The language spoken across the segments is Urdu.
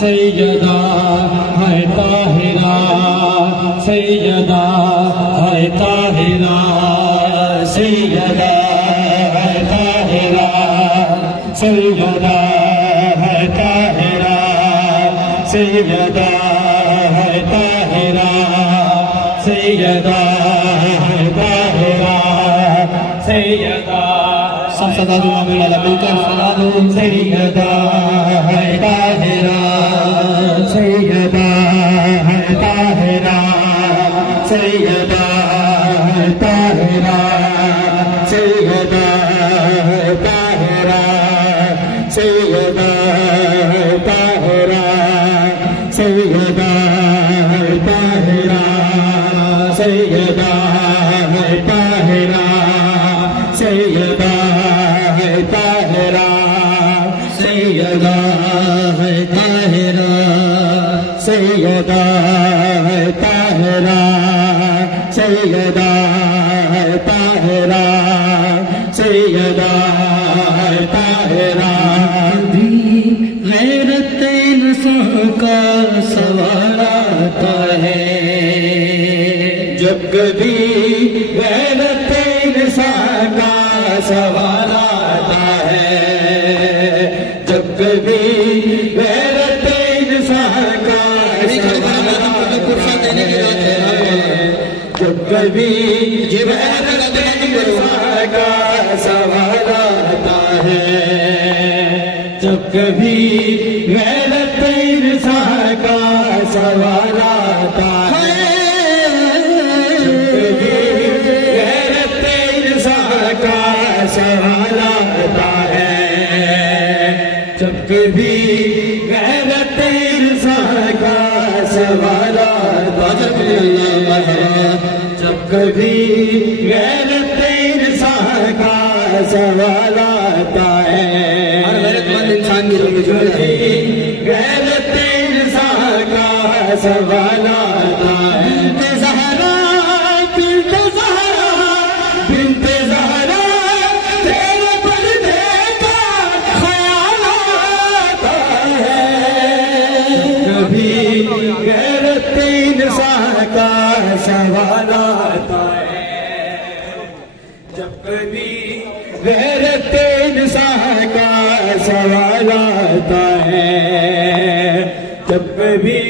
سیدہ ہے طاہرہ سیدہ ہے طاہرہ سیدہ ہے طاہرہ سیدہ ہے طاہرہ سیدہ ہے طاہرہ سیدہ ہے طاہرہ سیدہ سب صدا دو میرا مل کر صدا دو سیدہ ہے طاہرہ سیدہ ہے طاہرہ سیدہ ہے طاہرہ سیدہ ہے طاہرہ سیدہ ہے طاہرہ سیدہ ہے طاہرہ سیدہ ہے طاہرہ سیدہ ہے طاہرہ سیدہ ہے طاہرہ سیدہ ہے طاہرہ سیدہ ہے طاہرہ سیدہ ہے طاہرہ غیرت انسان کا سوال آتا ہے جب کبھی غیرت انسان کا سوال آتا ہے جب کبھی غیرت انسان کا جب کبھی غیرت انسان کا سوال آتا ہے جب کبھی غیرت انسان کا سوال آتا ہے جب کبھی غیرت انسان کا سوال آتا ہے جب کبھی غیرت انسان کا سوال آتا ہے جب کبھی غیرت انسان کا سوال آتا ہے غیرت انسان کا سوال آتا ہے بنت زہرا بنت زہرا بنت زہرا تیرے پردے کا خیال آتا ہے کبھی غیرت انسان کا سوال آتا ہے جب کبھی غیرت انسان کا سوال آتا ہے جب کبھی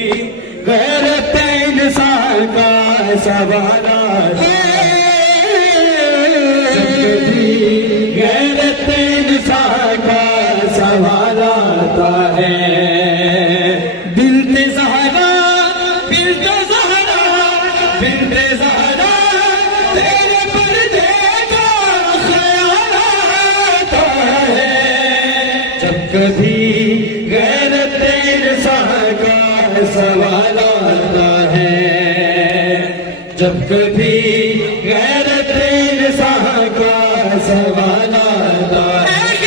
غیرت انسان کا سوال آتا ہے جب کبھی غیرت انسان کا سوال آتا ہے بنت زہرا بنت زہرا بنت زہرا تیرے پردے کا خیال آتا ہے جب کبھی غیرت انسان کا سوال آتا ہے جب کبھی غیرت انسان کا سوال آتا ہے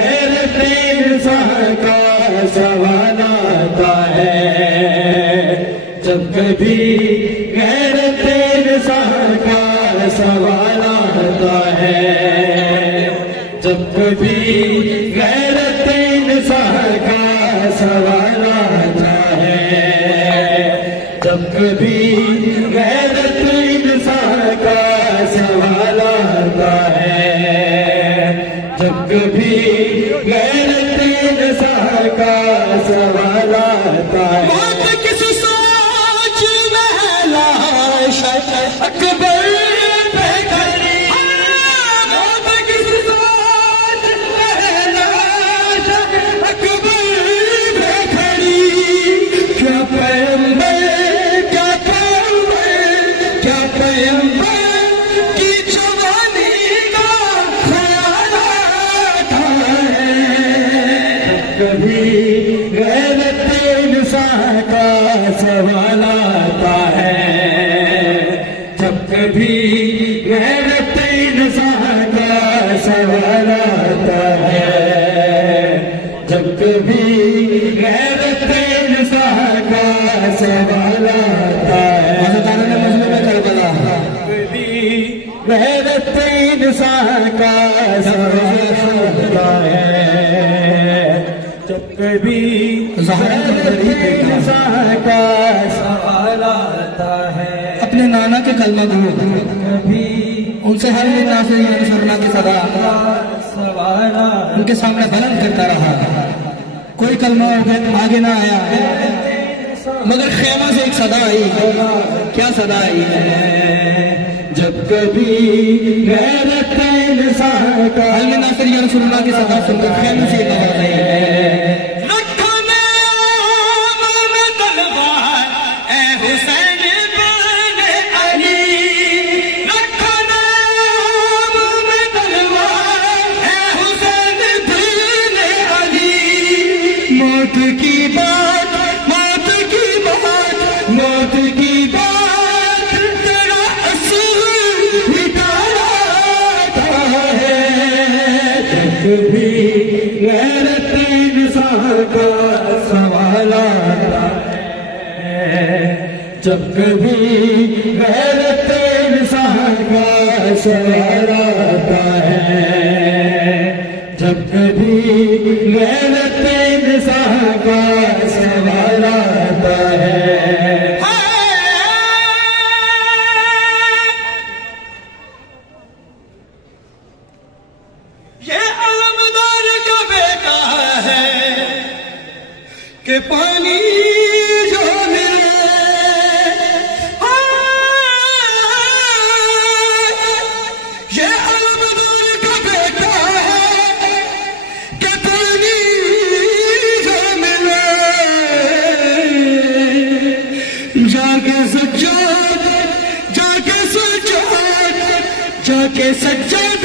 غیرت انسان کا سوال آتا ہے جب کبھی غیرت انسان کا سوال آتا ہے جب کبھی غیرت انسان کا سوال آتا ہے جب کبھی غیرت انسان کا سوال آتا ہے جب کبھی غیرت انسان کا سوال آتا ہے موت کس سوچ میں لاش اکبر پہ کھڑی موت کس سوچ میں لاش اکبر پہ کھڑی کیا پیغمبر کیا پیغمبر کیا پیغمبر کی بھی غیرت انسان کا سوال آتا ہے، جب کبھی غیرت انسان کا سوال آتا ہے، غیرت انسان کا سوال آتا ہے، جب کبھی غیرت انسان کا سوال آتا ہے۔ اپنے نانا کے کلمہ گو ان سے ہر ناصر یعنی سرنا کی صدا ان کے سامنے بلند کرتا رہا، کوئی کلمہ آگے نہ آیا، مگر خیمہ سے ایک صدا آئی، کیا صدا آئی ہے؟ جب کبھی غیرت انسان کا حل ناصر یا رسول اللہ کی صدا سن کر خیمے سے ایک آواز آئی ہے، رکھو نام میں تلوار اے حسین بن علی، رکھو نام میں تلوار اے حسین بن علی، موت کی بات موت کی بات موت کی بات تیرا اصول مٹاتا ہے، جب کبھی غیرت انسان کا سوال آتا ہے، جب کبھی غیرت انسان کا سوال آتا ہے، جب کبھی غیرت انسان کا سوال آتا ہے۔ یہ علمدار کا بیٹا ہے کہ پانی جو ملے، یہ علمدار کا بیٹا ہے کہ پانی جو ملے، جا کے سجاد جا کے سجاد